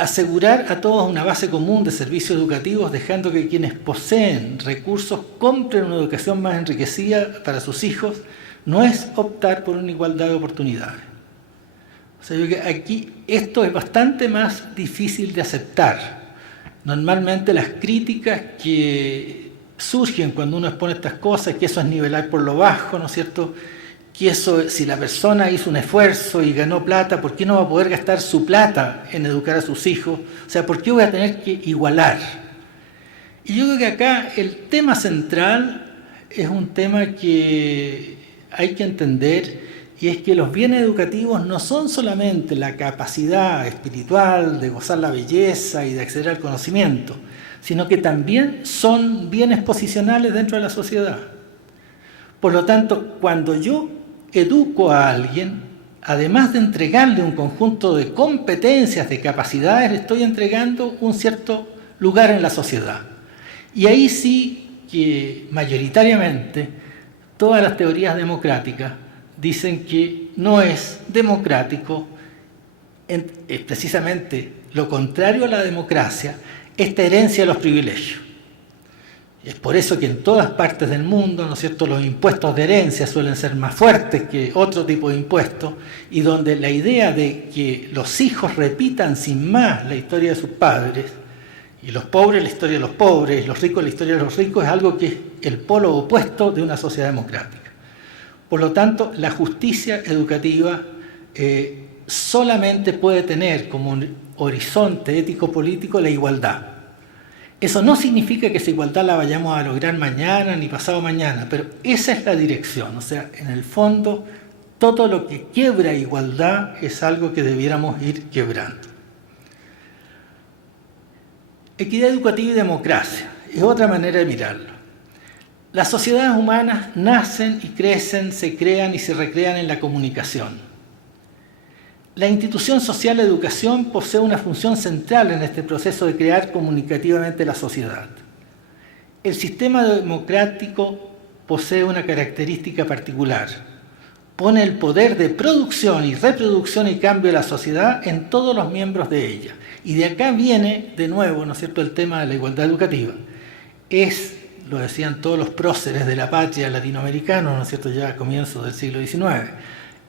asegurar a todos una base común de servicios educativos, dejando que quienes poseen recursos compren una educación más enriquecida para sus hijos, no es optar por una igualdad de oportunidades. O sea, yo creo que aquí esto es bastante más difícil de aceptar. Normalmente las críticas que surgen cuando uno expone estas cosas, que eso es nivelar por lo bajo, ¿no es cierto?, que eso, si la persona hizo un esfuerzo y ganó plata, ¿por qué no va a poder gastar su plata en educar a sus hijos? O sea, ¿por qué voy a tener que igualar? Y yo creo que acá el tema central es un tema que hay que entender, y es que los bienes educativos no son solamente la capacidad espiritual de gozar la belleza y de acceder al conocimiento, sino que también son bienes posicionales dentro de la sociedad. Por lo tanto, cuando yo educo a alguien, además de entregarle un conjunto de competencias, de capacidades, le estoy entregando un cierto lugar en la sociedad. Y ahí sí que mayoritariamente todas las teorías democráticas dicen que no es democrático, es precisamente lo contrario a la democracia, esta herencia de los privilegios. Es por eso que en todas partes del mundo, ¿no es cierto?, los impuestos de herencia suelen ser más fuertes que otro tipo de impuestos, y donde la idea de que los hijos repitan sin más la historia de sus padres, y los pobres la historia de los pobres, y los ricos la historia de los ricos, es algo que es el polo opuesto de una sociedad democrática. Por lo tanto, la justicia educativa solamente puede tener como un horizonte ético-político la igualdad. Eso no significa que esa igualdad la vayamos a lograr mañana ni pasado mañana, pero esa es la dirección. O sea, en el fondo, todo lo que quiebra igualdad es algo que debiéramos ir quebrando. Equidad educativa y democracia es otra manera de mirarlo. Las sociedades humanas nacen y crecen, se crean y se recrean en la comunicación. La institución social de educación posee una función central en este proceso de crear comunicativamente la sociedad. El sistema democrático posee una característica particular. Pone el poder de producción y reproducción y cambio de la sociedad en todos los miembros de ella. Y de acá viene, de nuevo, ¿no es cierto?, el tema de la igualdad educativa. Es, lo decían todos los próceres de la patria latinoamericanos, ¿no es cierto?, ya a comienzos del siglo XIX.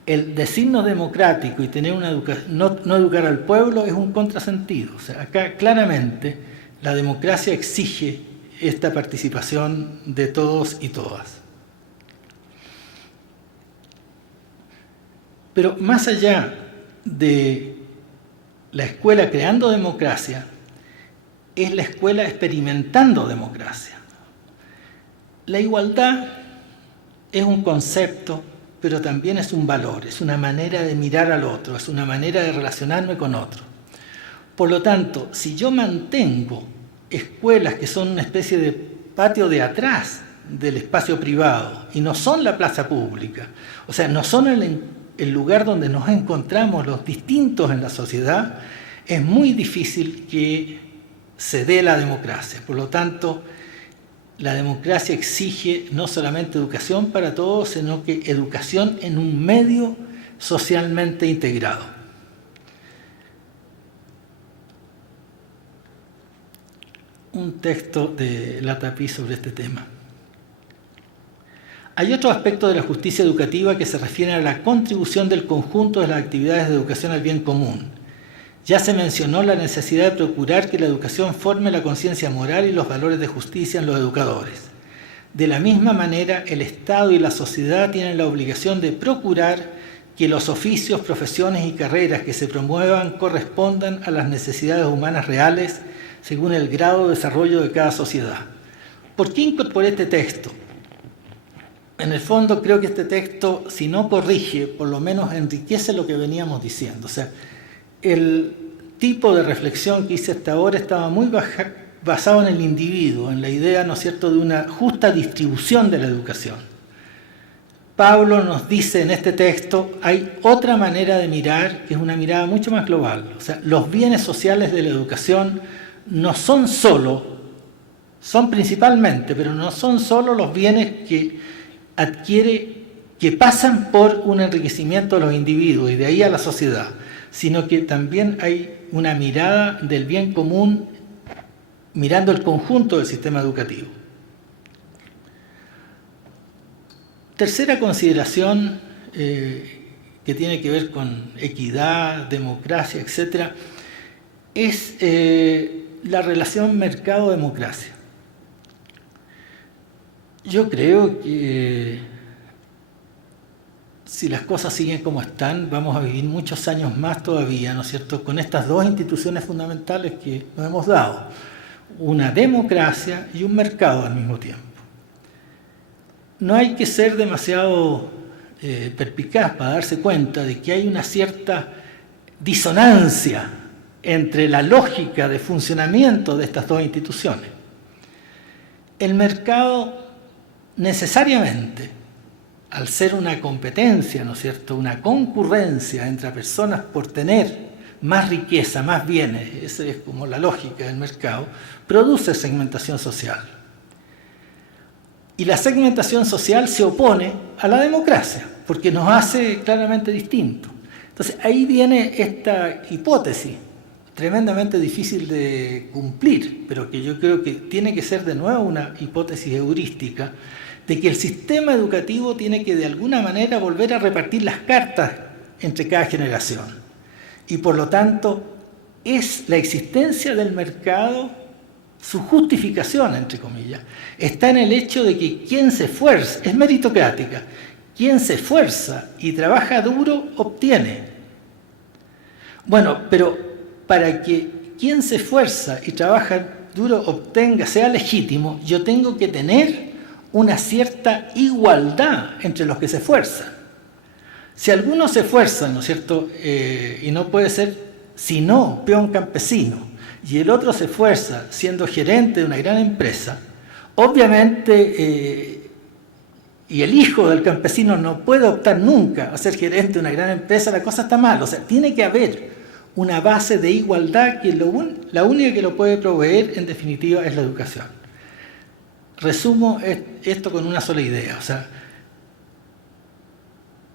El decirnos democrático y tener una no educar al pueblo es un contrasentido. O sea, acá claramente la democracia exige esta participación de todos y todas. Pero más allá de la escuela creando democracia, es la escuela experimentando democracia. La igualdad es un concepto, pero también es un valor, es una manera de mirar al otro, es una manera de relacionarme con otro. Por lo tanto, si yo mantengo escuelas que son una especie de patio de atrás del espacio privado y no son la plaza pública, o sea, no son el lugar donde nos encontramos los distintos en la sociedad, es muy difícil que se dé la democracia. Por lo tanto, la democracia exige no solamente educación para todos, sino que educación en un medio socialmente integrado. Un texto de Latapí sobre este tema. Hay otro aspecto de la justicia educativa que se refiere a la contribución del conjunto de las actividades de educación al bien común. Ya se mencionó la necesidad de procurar que la educación forme la conciencia moral y los valores de justicia en los educadores. De la misma manera, el Estado y la sociedad tienen la obligación de procurar que los oficios, profesiones y carreras que se promuevan correspondan a las necesidades humanas reales según el grado de desarrollo de cada sociedad. ¿Por qué incorporé este texto? En el fondo creo que este texto, si no corrige, por lo menos enriquece lo que veníamos diciendo. O sea, el tipo de reflexión que hice hasta ahora estaba muy basado en el individuo, en la idea, ¿no es cierto?, de una justa distribución de la educación. Pablo nos dice en este texto, hay otra manera de mirar, que es una mirada mucho más global. O sea, los bienes sociales de la educación no son solo, son principalmente, pero no son solo los bienes que adquiere, que pasan por un enriquecimiento de los individuos y de ahí a la sociedad, sino que también hay una mirada del bien común, mirando el conjunto del sistema educativo. Tercera consideración que tiene que ver con equidad, democracia, etc., es la relación mercado-democracia. Yo creo que si las cosas siguen como están, vamos a vivir muchos años más todavía, ¿no es cierto?, con estas dos instituciones fundamentales que nos hemos dado, una democracia y un mercado al mismo tiempo. No hay que ser demasiado perspicaz para darse cuenta de que hay una cierta disonancia entre la lógica de funcionamiento de estas dos instituciones. El mercado necesariamente, al ser una competencia, ¿no es cierto?, una concurrencia entre personas por tener más riqueza, más bienes, esa es como la lógica del mercado, produce segmentación social. Y la segmentación social se opone a la democracia, porque nos hace claramente distintos. Entonces ahí viene esta hipótesis, tremendamente difícil de cumplir, pero que yo creo que tiene que ser de nuevo una hipótesis heurística, de que el sistema educativo tiene que de alguna manera volver a repartir las cartas entre cada generación. Y por lo tanto, es la existencia del mercado, su justificación, entre comillas, está en el hecho de que quien se esfuerza, es meritocrática, quien se esfuerza y trabaja duro, obtiene. Bueno, pero para que quien se esfuerza y trabaja duro obtenga, sea legítimo, yo tengo que tener una cierta igualdad entre los que se esfuerzan. Si alguno se esfuerza, ¿no es cierto?, y no puede ser sino peón campesino, y el otro se esfuerza siendo gerente de una gran empresa, obviamente, y el hijo del campesino no puede optar nunca a ser gerente de una gran empresa, la cosa está mal. O sea, tiene que haber una base de igualdad que la única que lo puede proveer, en definitiva, es la educación. Resumo esto con una sola idea, o sea,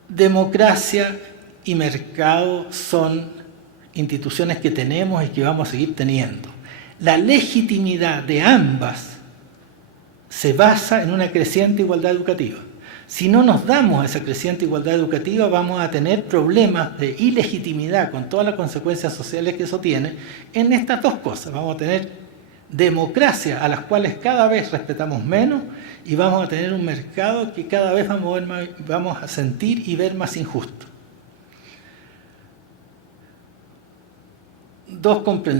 democracia y mercado son instituciones que tenemos y que vamos a seguir teniendo. La legitimidad de ambas se basa en una creciente igualdad educativa. Si no nos damos a esa creciente igualdad educativa, vamos a tener problemas de ilegitimidad con todas las consecuencias sociales que eso tiene en estas dos cosas. Vamos a tener democracia a las cuales cada vez respetamos menos y vamos a tener un mercado que cada vez vamos a sentir y ver más injusto. Dos comprensiones.